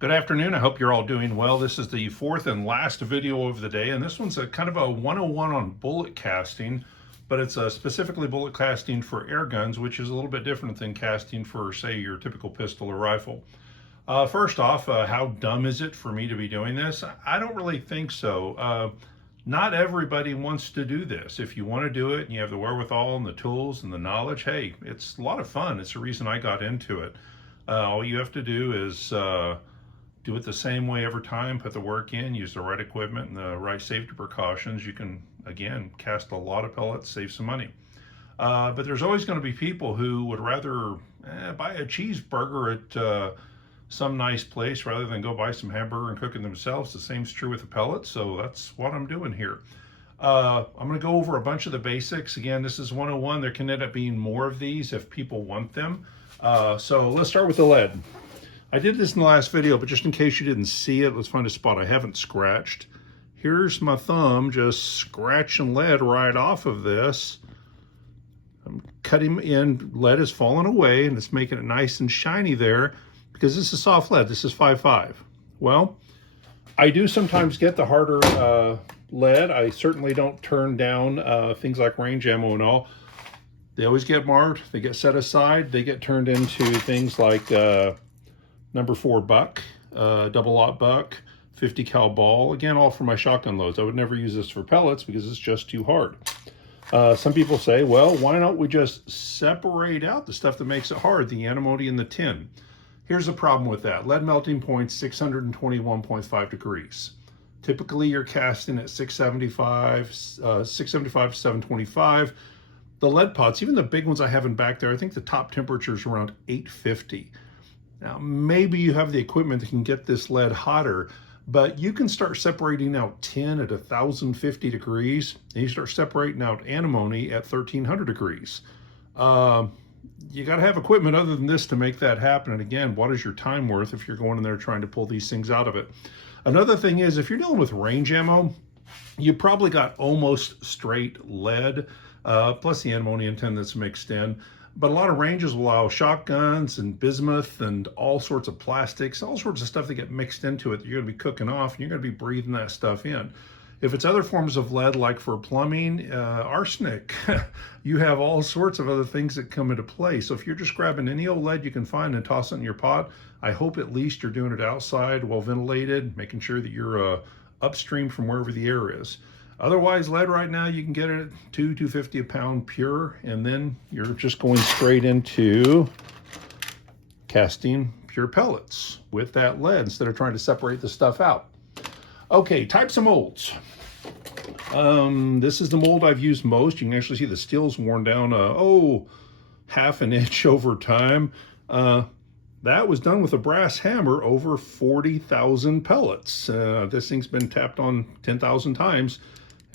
Good afternoon. I hope you're all doing well. This is the fourth and last video of the day, and this one's a kind of a 101 on bullet casting, but it's specifically bullet casting for air guns, which is a little bit different than casting for, say, your typical pistol or rifle. First off, how dumb is it for me to be doing this? I don't really think so. Not everybody wants to do this. If you want to do it and you have the wherewithal and the tools and the knowledge, hey, it's a lot of fun. It's the reason I got into it. All you have to do is do it the same way every time, put the work in, use the right equipment and the right safety precautions. You can, again, cast a lot of pellets, save some money. But there's always going to be people who would rather buy a cheeseburger at some nice place rather than go buy some hamburger and cook it themselves. The same's true with the pellets, so that's what I'm doing here. I'm going to go over a bunch of the basics. Again, this is 101. There can end up being more of these if people want them. So let's start with the lead. I did this in the last video, but just in case you didn't see it, let's find a spot I haven't scratched. Here's my thumb just scratching lead right off of this. I'm cutting in, lead is falling away, and it's making it nice and shiny there because this is soft lead. This is 5.5. Well, I do sometimes get the harder lead. I certainly don't turn down things like range ammo and all. They always get marked, they get set aside, they get turned into things like number 4 buck, double aught buck, 50 cal ball. Again, all for my shotgun loads. I would never use this for pellets because it's just too hard. Some people say, well, why don't we just separate out the stuff that makes it hard, the antimony and the tin? Here's the problem with that. Lead melting point, 621.5 degrees. Typically, you're casting at 675 to 725. The lead pots, even the big ones I have in back there, I think the top temperature is around 850. Now, maybe you have the equipment that can get this lead hotter, but you can start separating out tin at 1050 degrees, and you start separating out antimony at 1300 degrees. You got to have equipment other than this to make that happen. And again, what is your time worth if you're going in there trying to pull these things out of it? Another thing is, if you're dealing with range ammo, you probably got almost straight lead, plus the antimony and tin that's mixed in. But a lot of ranges will allow shotguns and bismuth and all sorts of plastics, all sorts of stuff that get mixed into it that you're going to be cooking off, and you're going to be breathing that stuff in. If it's other forms of lead, like for plumbing, arsenic, you have all sorts of other things that come into play. So if you're just grabbing any old lead you can find and toss it in your pot, I hope at least you're doing it outside, well ventilated, making sure that you're upstream from wherever the air is. Otherwise, lead right now, you can get it at $2.50 a pound pure, and then you're just going straight into casting pure pellets with that lead instead of trying to separate the stuff out. Okay, types of molds. This is the mold I've used most. You can actually see the steel's worn down, half an inch over time. That was done with a brass hammer over 40,000 pellets. This thing's been tapped on 10,000 times.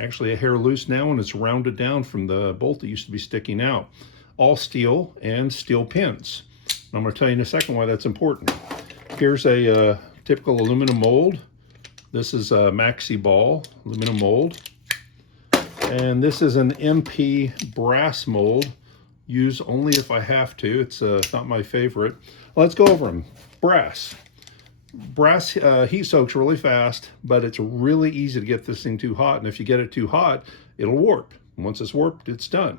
Actually a hair loose now, and it's rounded down from the bolt that used to be sticking out. All steel and steel pins. And I'm going to tell you in a second why that's important. Here's a typical aluminum mold. This is a maxi ball aluminum mold. And this is an MP brass mold. Use only if I have to. It's not my favorite. Let's go over them. Brass. Brass heat soaks really fast, but it's really easy to get this thing too hot. And if you get it too hot, it'll warp. And once it's warped, it's done.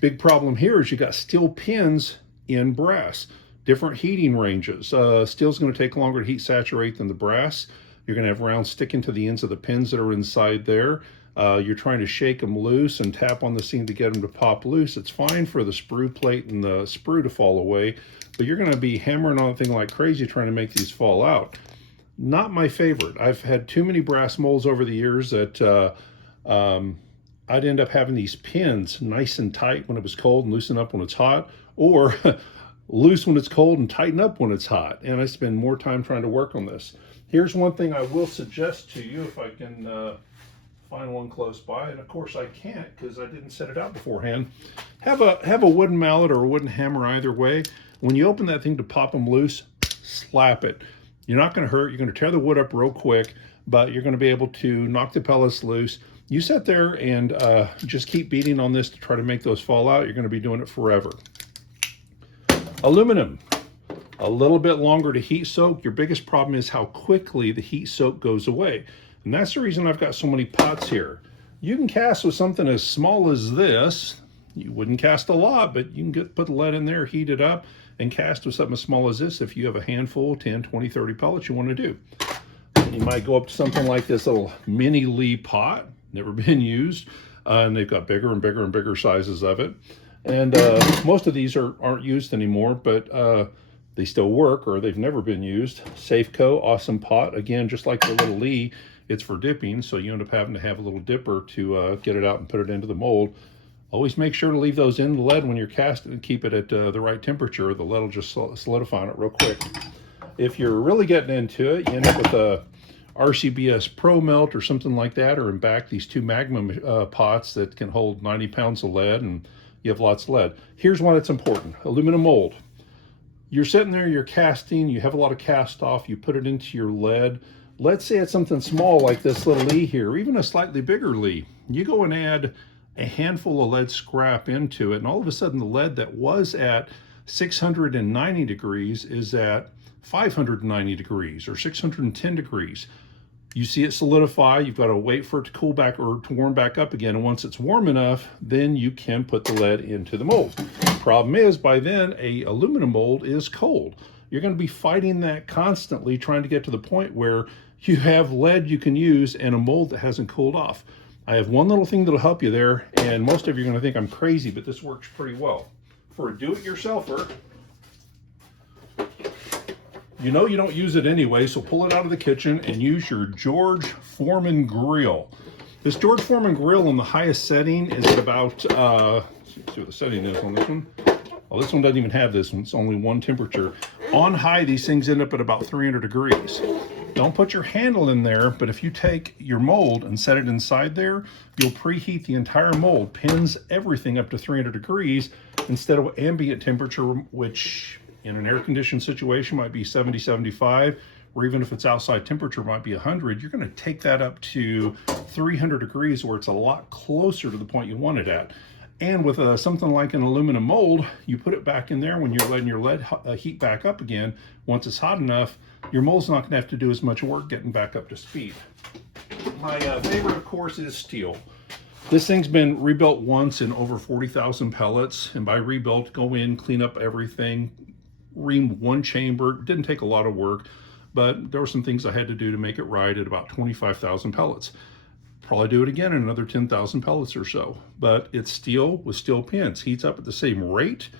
Big problem here is you got steel pins in brass. Different heating ranges. Steel's going to take longer to heat saturate than the brass. You're going to have rounds sticking to the ends of the pins that are inside there. You're trying to shake them loose and tap on the seam to get them to pop loose. It's fine for the sprue plate and the sprue to fall away, but you're going to be hammering on the thing like crazy trying to make these fall out. Not my favorite. I've had too many brass molds over the years that I'd end up having these pins nice and tight when it was cold and loosen up when it's hot, or loose when it's cold and tighten up when it's hot. And I spend more time trying to work on this. Here's one thing I will suggest to you if I can find one close by, and of course I can't because I didn't set it out beforehand. Have a wooden mallet or a wooden hammer either way. When you open that thing to pop them loose, slap it. You're not going to hurt. You're going to tear the wood up real quick, but you're going to be able to knock the pellets loose. You sit there and just keep beating on this to try to make those fall out. You're going to be doing it forever. Aluminum. a little bit longer to heat soak. Your biggest problem is how quickly the heat soak goes away. And that's the reason I've got so many pots here. You can cast with something as small as this. You wouldn't cast a lot, but you can put the lead in there, heat it up, and cast with something as small as this if you have a handful, 10, 20, 30 pellets you want to do. You might go up to something like this little mini Lee pot, never been used, and they've got bigger and bigger and bigger sizes of it. And most of these aren't used anymore, but they still work, or they've never been used. Safeco, awesome pot. Again, just like the little Lee, it's for dipping, so you end up having to have a little dipper to get it out and put it into the mold. Always make sure to leave those in the lead when you're casting and keep it at the right temperature. The lead will just solidify on it real quick. If you're really getting into it, you end up with a RCBS Pro Melt or something like that, or in back these two Magnum pots that can hold 90 pounds of lead, and you have lots of lead. Here's why it's important. Aluminum mold. You're sitting there, you're casting, you have a lot of cast off, you put it into your lead. Let's say it's something small like this little Lee here, or even a slightly bigger Lee. You go and add a handful of lead scrap into it, and all of a sudden the lead that was at 690 degrees is at 590 degrees or 610 degrees. You see it solidify, you've got to wait for it to cool back or to warm back up again, and once it's warm enough, then you can put the lead into the mold. Problem is, by then, a aluminum mold is cold. You're going to be fighting that constantly, trying to get to the point where you have lead you can use and a mold that hasn't cooled off. I have one little thing that'll help you there, and most of you are going to think I'm crazy, but this works pretty well. For a do-it-yourselfer, you know you don't use it anyway, so pull it out of the kitchen and use your George Foreman grill. This George Foreman grill on the highest setting is at about, let's see what the setting is on this one. Oh, this one doesn't even have this one. It's only one temperature. On high, these things end up at about 300 degrees. Don't put your handle in there, but if you take your mold and set it inside there, you'll preheat the entire mold, pins everything up to 300 degrees instead of ambient temperature, which in an air-conditioned situation might be 70, 75, or even if it's outside temperature might be 100. You're going to take that up to 300 degrees where it's a lot closer to the point you want it at. And with something like an aluminum mold, you put it back in there when you're letting your lead heat back up again. Once it's hot enough, your mold's not going to have to do as much work getting back up to speed. My favorite, of course, is steel. This thing's been rebuilt once in over 40,000 pellets, and by rebuilt, go in, clean up everything, ream one chamber. It didn't take a lot of work, but there were some things I had to do to make it right at about 25,000 pellets. Probably do it again in another 10,000 pellets or so. But it's steel with steel pins. Heats up at the same rate.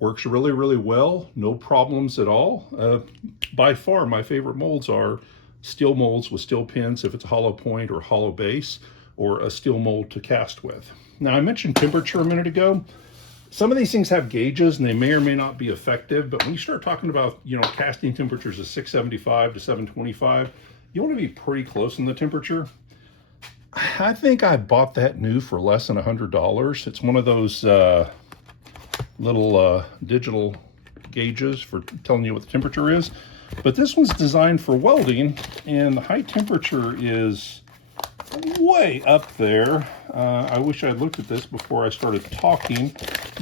Works really, really well. No problems at all. By far, my favorite molds are steel molds with steel pins, if it's a hollow point or hollow base, or a steel mold to cast with. Now, I mentioned temperature a minute ago. Some of these things have gauges and they may or may not be effective, but when you start talking about, casting temperatures of 675 to 725, you want to be pretty close in the temperature. I think I bought that new for less than $100. It's one of those little digital gauges for telling you what the temperature is. But this one's designed for welding, and the high temperature is way up there. I wish I'd looked at this before I started talking,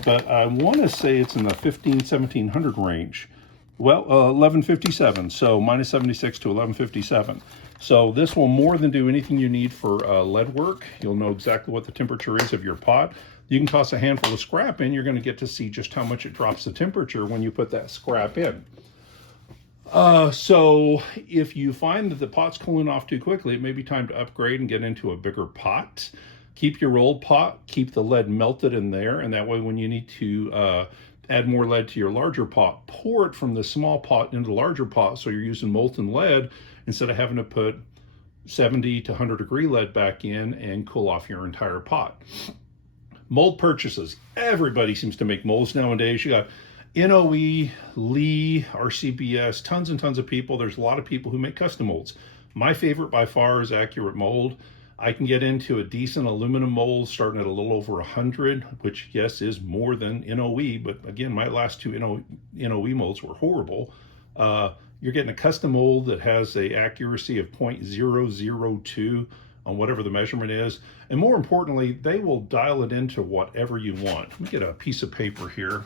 but I want to say it's in the 1700 range. Well, 1157, so minus 76 to 1157. So this will more than do anything you need for lead work. You'll know exactly what the temperature is of your pot. You can toss a handful of scrap in. You're going to get to see just how much it drops the temperature when you put that scrap in. So if you find that the pot's cooling off too quickly, it may be time to upgrade and get into a bigger pot. Keep your old pot, keep the lead melted in there, and that way when you need to add more lead to your larger pot, pour it from the small pot into the larger pot so you're using molten lead instead of having to put 70 to 100 degree lead back in and cool off your entire pot. Mold purchases. Everybody seems to make molds nowadays. You got NOE, Lee, RCBS, tons and tons of people. There's a lot of people who make custom molds. My favorite by far is Accurate Mold. I can get into a decent aluminum mold starting at a little over 100, which yes is more than NOE, but again, my last two NOE molds were horrible. You're getting a custom mold that has a accuracy of 0.002 on whatever the measurement is. And more importantly, they will dial it into whatever you want. Let me get a piece of paper here.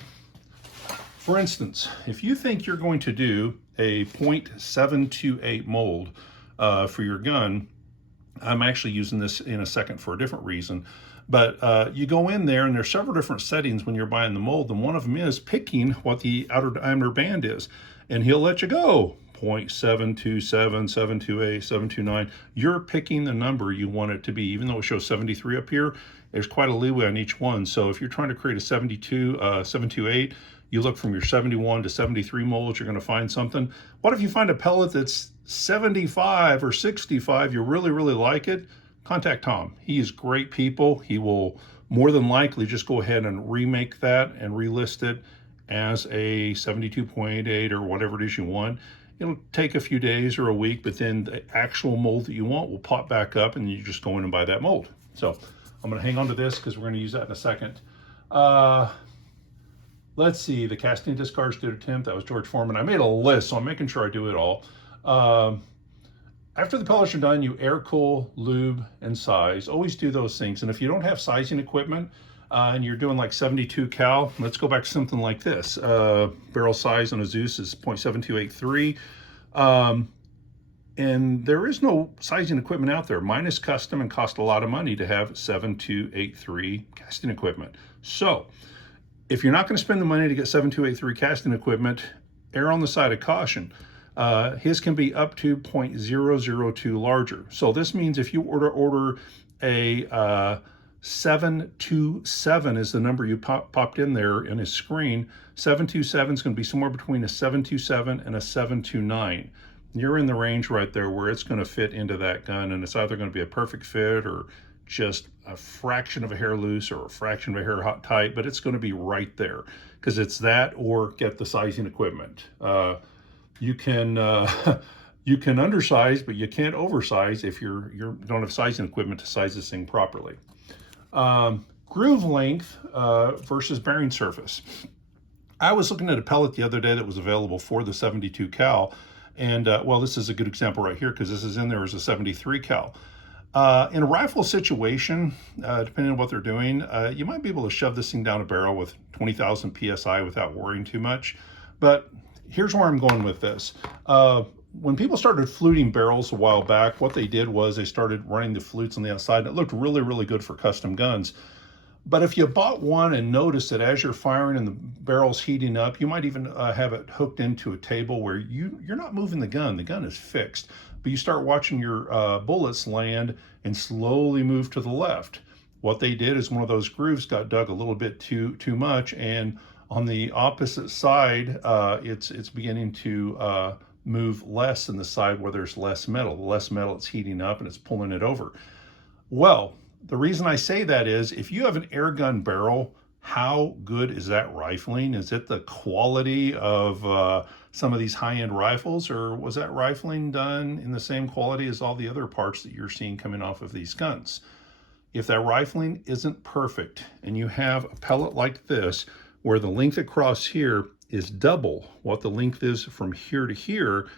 For instance, if you think you're going to do a .728 mold for your gun, I'm actually using this in a second for a different reason, but you go in there and there's several different settings when you're buying the mold, and one of them is picking what the outer diameter band is, and he'll let you go .727, 728, 729. You're picking the number you want it to be, even though it shows 73 up here. There's quite a leeway on each one. So if you're trying to create a 72, 728, you look from your 71 to 73 molds, you're going to find something. What if you find a pellet that's 75 or 65, you really, really like it? Contact Tom. He is great people. He will more than likely just go ahead and remake that and relist it as a 72.8 or whatever it is you want. It'll take a few days or a week, but then the actual mold that you want will pop back up and you just go in and buy that mold. So I'm going to hang on to this because we're going to use that in a second. Let's see, the casting discards did attempt. That was George Foreman. I made a list, so I'm making sure I do it all. After the pellets are done, you air cool, lube, and size. Always do those things. And if you don't have sizing equipment and you're doing like 72 cal, let's go back to something like this. Barrel size on a Zeus is .7283. And there is no sizing equipment out there. Mine is custom and cost a lot of money to have 7283 casting equipment. So if you're not going to spend the money to get 7283 casting equipment, err on the side of caution. His can be up to .002 larger. So this means if you order a 727 is the number you popped in there in his screen. 727 is going to be somewhere between a 727 and a 729. You're in the range right there where it's going to fit into that gun, and it's either going to be a perfect fit or just a fraction of a hair loose or a fraction of a hair tight, but it's going to be right there because it's that or get the sizing equipment. You can undersize, but you can't oversize if you don't have sizing equipment to size this thing properly. Groove length versus bearing surface. I was looking at a pellet the other day that was available for the 72 cal, and well, this is a good example right here because this is in there as a 73 cal. In a rifle situation, depending on what they're doing, you might be able to shove this thing down a barrel with 20,000 PSI without worrying too much. But here's where I'm going with this. When people started fluting barrels a while back, what they did was they started running the flutes on the outside, and it looked really, really good for custom guns. But if you bought one and noticed that as you're firing and the barrel's heating up, you might even have it hooked into a table where you're not moving the gun is fixed. But you start watching your bullets land and slowly move to the left. What they did is one of those grooves got dug a little bit too much, and on the opposite side, it's beginning to move less in the side where there's less metal. The less metal, it's heating up and it's pulling it over. Well, the reason I say that is if you have an air gun barrel, how good is that rifling? Is it the quality of some of these high-end rifles, or was that rifling done in the same quality as all the other parts that you're seeing coming off of these guns? If that rifling isn't perfect and you have a pellet like this where the length across here is double what the length is from here to here,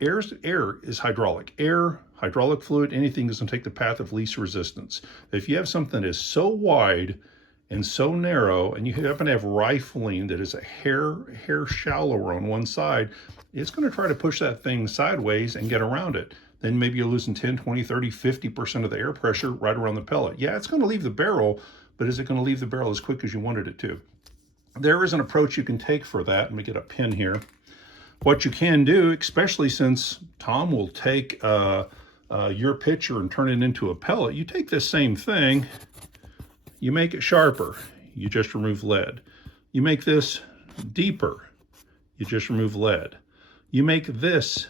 air is hydraulic. Air, hydraulic fluid, anything is going to take the path of least resistance. If you have something that is so wide and so narrow, and you happen to have rifling that is a hair shallower on one side, it's going to try to push that thing sideways and get around it. Then maybe you're losing 10, 20, 30, 50% of the air pressure right around the pellet. Yeah, it's going to leave the barrel, but is it going to leave the barrel as quick as you wanted it to? There is an approach you can take for that. Let me get a pin here. What you can do, especially since Tom will take your picture and turn it into a pellet, you take this same thing, you make it sharper, you just remove lead. You make this deeper, you just remove lead. You make this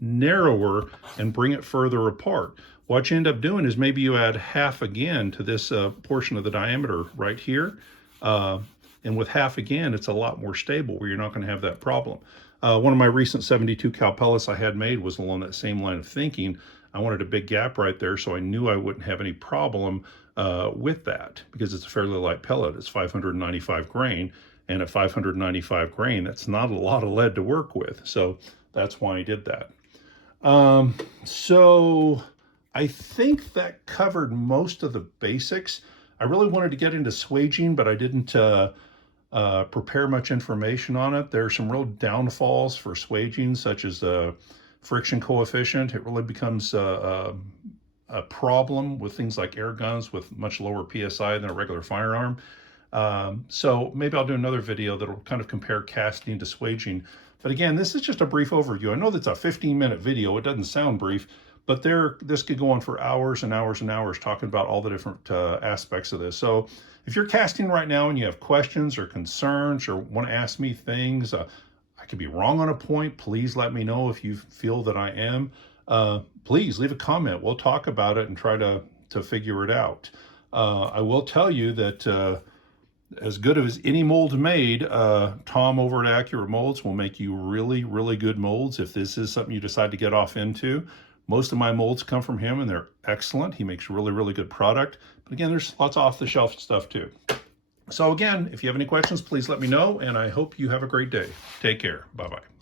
narrower and bring it further apart. What you end up doing is maybe you add half again to this portion of the diameter right here. And with half again, it's a lot more stable where you're not going to have that problem. One of my recent 72 cal pellets I had made was along that same line of thinking. I wanted a big gap right there, so I knew I wouldn't have any problem with that because it's a fairly light pellet. It's 595 grain, and at 595 grain, that's not a lot of lead to work with. So that's why I did that. So I think that covered most of the basics. I really wanted to get into swaging, but I didn't prepare much information on it. There are some real downfalls for swaging, such as the friction coefficient. It really becomes a problem with things like air guns with much lower PSI than a regular firearm. So maybe I'll do another video that'll kind of compare casting to swaging. But again, this is just a brief overview. I know that's a 15-minute video. It doesn't sound brief, but this could go on for hours and hours and hours talking about all the different aspects of this. So if you're casting right now and you have questions or concerns or want to ask me things, I could be wrong on a point. Please let me know if you feel that I am. Please leave a comment. We'll talk about it and try to figure it out. I will tell you that as good as any mold made, Tom over at Accurate Molds will make you really, really good molds if this is something you decide to get off into. Most of my molds come from him and they're excellent. He makes really, really good product. But again, there's lots of off-the-shelf stuff too. So again, if you have any questions, please let me know, and I hope you have a great day. Take care. Bye-bye.